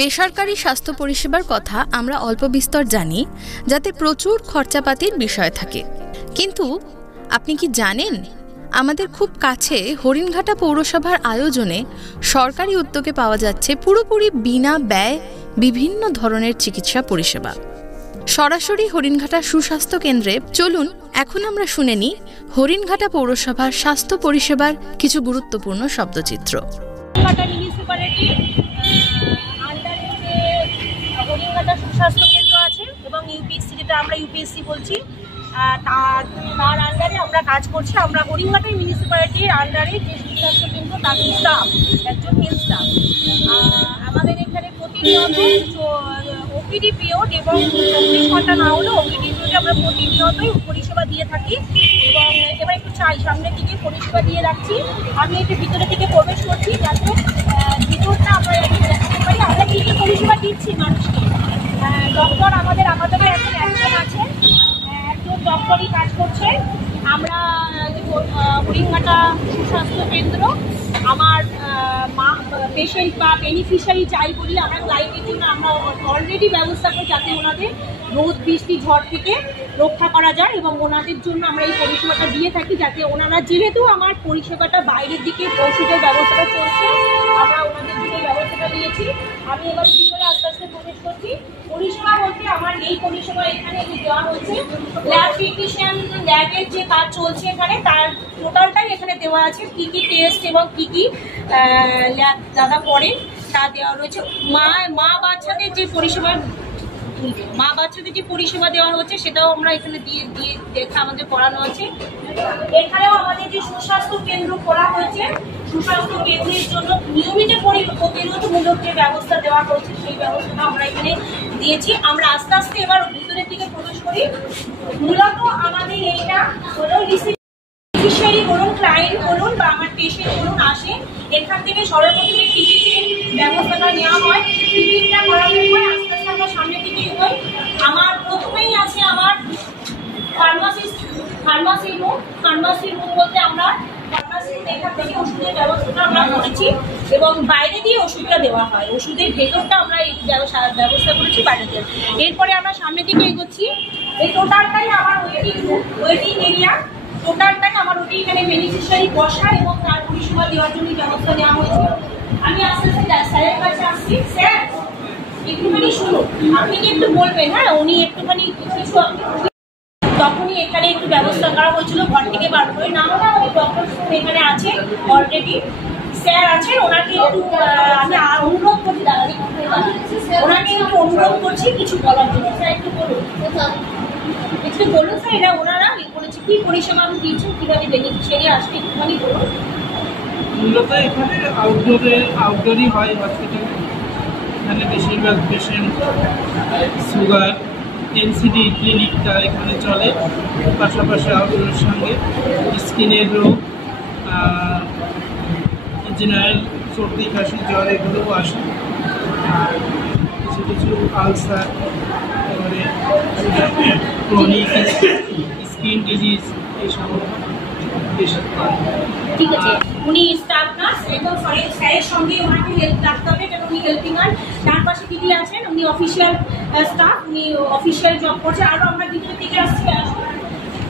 বেসরকারি স্বাস্থ্য পরিষেবার কথা আমরা অল্প বিস্তর জানি, যাতে প্রচুর খরচাপাতির বিষয় থাকে। কিন্তু আপনি কি জানেন, আমাদের খুব কাছে হরিণঘাটা পৌরসভার আয়োজনে সরকারি উদ্যোগে পাওয়া যাচ্ছে পুরোপুরি বিনা ব্যয় বিভিন্ন ধরনের চিকিৎসা পরিষেবা। সরাসরি হরিণঘাটা সুস্বাস্থ্য কেন্দ্রে চলুন এখন আমরা শুনে নিই হরিণঘাটা পৌরসভার স্বাস্থ্য পরিষেবার কিছু গুরুত্বপূর্ণ শব্দচিত্র। হরিণঘাটা সুস্বাস্থ্য কেন্দ্র আছে এবং ইউপিএসসি, যেটা আমরা ইউপিএসসি বলছি, তার আন্ডারে আমরা কাজ করছি। আমরা হরিণঘাটা মিউনিসিপ্যালিটির আন্ডারে যে সুস্বাস্থ্য কেন্দ্র, তার স্টাফ একজন হেলথ স্টাফ। আমাদের এখানে প্রতিনিয়ত ওপিডি পিরিয়ড এবং 24 ঘন্টা না হলেও ওপিডি পিরিয়ডে আমরা প্রতিনিয়তই পরিষেবা দিয়ে থাকি। এবং এবার একটু চাই সামনের দিকে পরিষেবা দিয়ে রাখছি। আমি একটু ভিতরে থেকে প্রবেশ করছি যাতে ভিতরটা আমরা দেখতে পারি আমরা কী কী পরিষেবা দিচ্ছি মানুষকে। ডক্টর আমাদের আপাতত এখন একজন আছে, একজন ডক্টরই কাজ করছে। আমরা হরিণঘাটা সুস্বাস্থ্য কেন্দ্র আমার পেশেন্ট বা বেনিফিশিয়ারি চাই বলি, আমরা লাইটের জন্য আমরা অলরেডি ব্যবস্থা করি যাতে ওনাদের রোদ বৃষ্টি ঝড় থেকে রক্ষা করা যায় এবং ওনাদের জন্য আমরা এই পরিষেবাটা দিয়ে থাকি, যাতে ওনারা, যেহেতু আমার পরিষেবাটা বাইরের দিকে ওষুধের ব্যবস্থাটা চলছে, আমরা ওনাদের দিকে ব্যবস্থাটা দিয়েছি। আমি এবার ভিতরে আস্তে আস্তে প্রবেশ করছি। পরিষেবা বলতে আমার এই পরিষেবা এখানে দেওয়া হচ্ছে ল্যাব টেকনিশিয়ান, ল্যাবের যে কাজ চলছে এখানে তার টোটালটাই এখানে দেওয়া আছে। কী কী টেস্ট এবং কী কী ল্যাব দাদা পড়ে তা দেওয়া রয়েছে। মা বাচ্চাদের যে পরিষেবা দেওয়া হচ্ছে সেটাও আমরা এখানে দিয়ে দেখে আমাদের পড়ানো আছে। এখানেও আমাদের যে সুস্বাস্থ্য কেন্দ্র খোলা হয়েছে, সুস্বাস্থ্য কেন্দ্রের জন্য নিয়মিত প্রতিরোধমূলক যে ব্যবস্থা দেওয়া হচ্ছে সেই ব্যবস্থাটা আমরা এখানে দিয়েছি। আমরা আস্তে আস্তে এবার ভিতরের দিকে প্রবেশ করি। মূলত আমাদের এইটা হলো বেনিফিশিয়ারি বলুন, ক্লায়েন্ট বলুন বা আমার পেশেন্ট বলুন আসে, এখান থেকে সর্বপ্রথমে টিকিটের ব্যবস্থাটা নেওয়া হয়। টিকিটটা করানোর পর আস্তে আস্তে আমরা সামনের দিকে এগোই। আমার প্রথমেই আছে আমার ফার্মাসি রুম বলতে আমরা এখান থেকে ওষুধের ব্যবস্থাটা আমরা করেছি এবং বাইরে দিয়ে ওষুধটা দেওয়া হয়। ওষুধের ভেতরটা আমরা এই ব্যবস্থা করেছি বাইরে দিয়ে। এরপরে আমরা সামনের দিকে এগোচ্ছি। এই টোটালটাই আমার ওয়েটিং এরিয়া, টোটালটাই আমার ওটি এখানে বেনিফিশিয়ারি বসা এবং তার পরিষেবা দেওয়ার জন্য ব্যবস্থা নেওয়া হয়েছে। আমি আস্তে আস্তে স্যারের কাছে আসছি। স্যার একটুখানি শুনুন, আপনি কি একটু বলবেন? হ্যাঁ, উনি একটুখানি কিছু তখনই এখানে একটু ব্যবস্থা করা হয়েছিল ঘর থেকে বার করে না হলে আমাদের ডক্টর এখানে আছে অলরেডি, স্যার আছেন। ওনাকে একটু আমি অনুরোধ করছি, ওনাকে একটু অনুরোধ করছি কিছু বলার জন্য। স্যার একটু বলুন স্যার, এটা ওনারা বলেছে কি পরিষেবা আমি দিচ্ছি, কীভাবে বেনিফিশিয়ারি আসবে একটুখানি বলুন। মূলত এখানে আউটডোরই হয় হসপিটালে। এখানে বেশিরভাগ পেশেন্ট সুগার, এনসিডি ক্লিনিকটা এখানে চলে, পাশাপাশি আউটডোরের সঙ্গে স্কিনের রোগ, জেনারেল সর্দি কাশি জ্বর এগুলোও আসে। আর কিছু কিছু আলসার, তারপরে ক্রনিক স্কিন ডিজিজ এইসব পেশেন্ট পায়। ঠিক আছে, উনি স্টাফ নার্স এবং স্যারের সঙ্গে ওনাকে হেল্প রাখতে হবে, কারণ উনি হেল্পিং আর। তার পাশে দিদি আছেন, উনি অফিসিয়াল স্টাফ, উনি অফিসিয়াল জব করছে। আরও আমরা ভিতরের দিকে আসছি।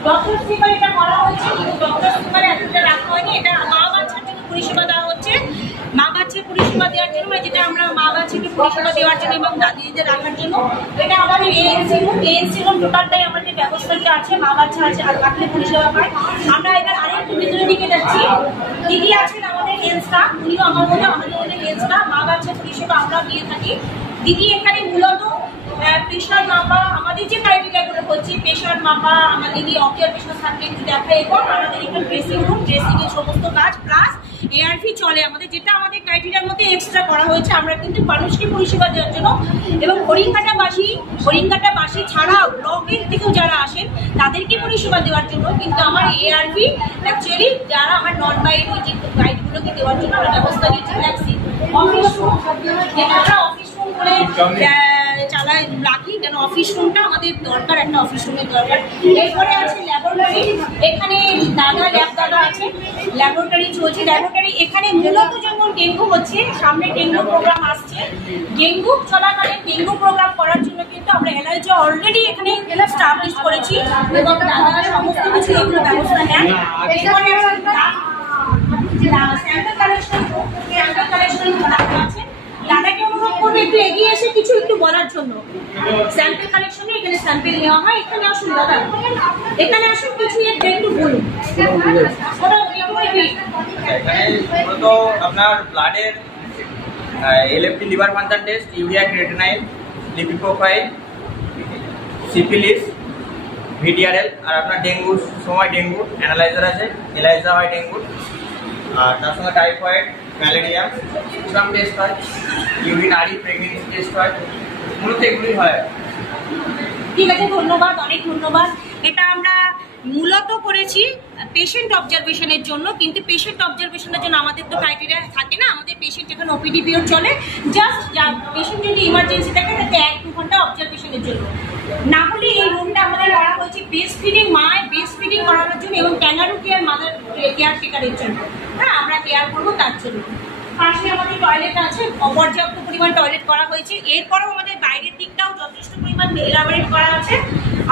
ডক্টর স্লিপার এটা করা হয়েছে, কিন্তু ডক্টর স্লিপারে এতটা রাখা হয়নি। এটা মা বাচ্চার জন্য পরিষেবা দেওয়া হচ্ছে, মা বাচ্চার পরিষেবা দেওয়ার জন্য, যেটা আমরা মা বাচ্চাকে পরিষেবা দেওয়ার জন্য এবং দাদিদের রাখার জন্য। এটা আমাদের এএনসি রুম টোটালটাই আমাদের ব্যবস্থাটা আছে, মা বাচ্চা আছে আর রাখলে পরিষেবা পায়। আমরা এবার আরেকটু ভিতরের দিকে যাচ্ছি। দিদি আছেন আমাদের হেলথ স্টাফ, উনিও আমাদের হেলথ স্টাফ। মা বাচ্চার পরিষেবা আমরা দিয়ে থাকি। দিদি এখানে মূলত প্রেশার মাপা, আমাদের যে ক্রাইটেরিয়াগুলো হচ্ছে প্রেশার মাপা, আমাদের দিদি অকুপেশনাল থাকলে একটু দেখা, এবং আমাদের এখানে ড্রেসিং রুম, ড্রেসিংয়ের সমস্ত কাজ প্লাস এআরভি চলে আমাদের, যেটা আমাদের ক্রাইটেরিয়ার মধ্যে এক্সট্রা করা হয়েছে। আমরা কিন্তু মানুষকে পরিষেবা দেওয়ার জন্য এবং হরিণঘাটাবাসী ছাড়া ব্লকের থেকেও যারা আসেন তাদেরকে পরিষেবা দেওয়ার জন্য কিন্তু আমার এআরভি অ্যাকচুয়ালি যারা আমার নন বাইট ওই যে গাইডগুলোকে দেওয়ার জন্য আমরা ব্যবস্থা নিয়েছি। অফিস রুম, যেটা আমরা অফিস রুম করে তালা রাখি, কেন অফিস রুমটা আমাদের দরকার, একটা অফিস রুমের দরকার। এরপরে আছে ল্যাবরেটরি, এখানে দাদা আছে, ল্যাবরেটরি চলছে। ল্যাবরেটরি এখানে মূলত যখন ডেঙ্গু হচ্ছে, সামনে ডেঙ্গু প্রোগ্রাম আসছে, ডেঙ্গু চলাকালীন ডেঙ্গু প্রোগ্রাম করার জন্য কিন্তু আমরা এলআইজি অলরেডি এখানে স্টাবলিশ করেছি এবং দাদা সমস্ত কিছু এগুলো ব্যবস্থা নেন। এরপরে স্যাম্পল কালেকশন আছে, দাদাকে অনুরোধ করবো একটু এগিয়ে এসে কিছু একটু বলার জন্য। স্যাম্পল কালেকশনে এখানে স্যাম্পল নেওয়া হয়, এখানে আসুন দাদা, এখানে আসুন কিছু একটু বলুন। মূলত আপনার ব্লাডের LFT liver function test, urea creatinine, lipid profile, syphilis, VDRL, আর আপনার ডেঙ্গুর সময় ডেঙ্গু অ্যানালাইজার আছে, এলাইজা হয় ডেঙ্গুর, আর তার সঙ্গে টাইফয়েড, ম্যালেরিয়া সব টেস্ট হয়, ইউরিনারি প্রেগনেন্সি টেস্ট হয়, মূলত এগুলোই হয়। ঠিক আছে, ধন্যবাদ, অনেক ধন্যবাদ। এটা আমরা মূলত করেছি পেশেন্ট অবজারভেশনের জন্য, কিন্তু পেশেন্ট অবজারভেশনের জন্য আমাদের তো ক্রাইটেরিয়া থাকে না। আমাদের পেশেন্ট যখন ওপিডি পিরিয়ড চলে, জাস্ট পেশেন্ট যদি ইমার্জেন্সি থাকে তাতে 1-2 ঘন্টা অবজারভেশনের জন্য। না হলে এই রুমটা আমাদের করা হয়েছে ব্রেস্ট ফিডিং, মায়ের ব্রেস্ট ফিডিং করানোর জন্য এবং ক্যাঙ্গারু কেয়ার মাদার কেয়ার টেকারের জন্য। হ্যাঁ, আমরা কেয়ার করবো তার জন্য। পাশে আমাদের টয়লেট আছে, অপর্যাপ্ত পরিমাণ টয়লেট করা হয়েছে। এরপরেও আমাদের বাইরের দিকটাও যথেষ্ট পরিমাণ এলাবোরেট করা আছে।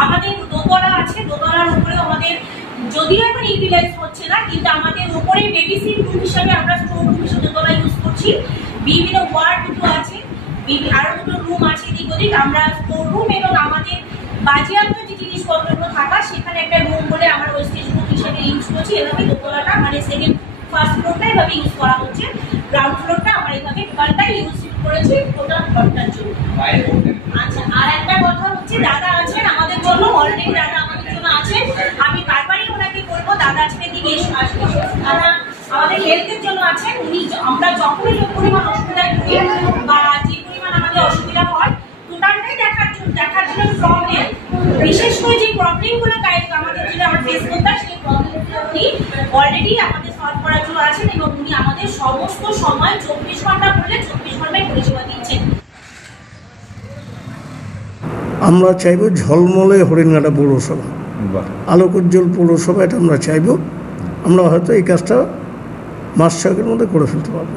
আমাদের দোতলা আছে, দোতলার উপরেও আমাদের যদিও এখন ইউটিলাইজ হচ্ছে না, কিন্তু আমাদের উপরে মেডিসিন রুম হিসাবে আমরা স্টোর রুম হিসেবে দোতলা ইউজ করছি। বিভিন্ন ওয়ার্ড দুটো আছে, আরো দুটো রুম আছে এদিক ওদিক। আমরা স্টোর রুম এবং আমাদের বাজেয়াপ্ত যে জিনিসপত্রগুলো থাকা সেখানে একটা রুম বলে আমরা ওয়েস্টেজ রুম হিসাবে ইউজ করছি। এভাবে দোতলাটা মানে ফার্স্ট ফ্লোরটা এভাবে ইউজ করা হচ্ছে, গ্রাউন্ড ফ্লোরটা আমরা এইভাবে টোটালটাই ইউজ করেছি টোটাল ঘরটার জন্য। আচ্ছা, আর একটা কথা হচ্ছে দাদা আছেন আমাদের জন্য, অলরেডি দাদা আমাদের জন্য আছেন। আমি বারবারই ওনাকে বলবো দাদা আজকের দিকে আসবে, দাদা আমাদের হেলথের জন্য আছেন। উনি আমরা যখনই যে পরিমাণ অসুবিধায় পড়ি বা যে পরিমাণ আমাদের অসুবিধা হয় টোটালটাই দেখার জন্য প্রবলেম, বিশেষ করে যে প্রবলেমগুলো আমাদের জন্য আমরা ফেস করতে হয় সেই প্রবলেমগুলো উনি অলরেডি আমাদের সলভ করার জন্য আছেন এবং উনি আমাদের সমস্ত সময় 24 ঘন্টা বললে 24 ঘন্টায় পরিষেবা দিচ্ছেন। আমরা চাইব ঝলমলে হরিণঘাটা পৌরসভা, আলোকোজ্জ্বল পৌরসভা, এটা আমরা চাইব। আমরা হয়তো এই কাজটা মাস 6 মধ্যে করে ফেলতে পারবো।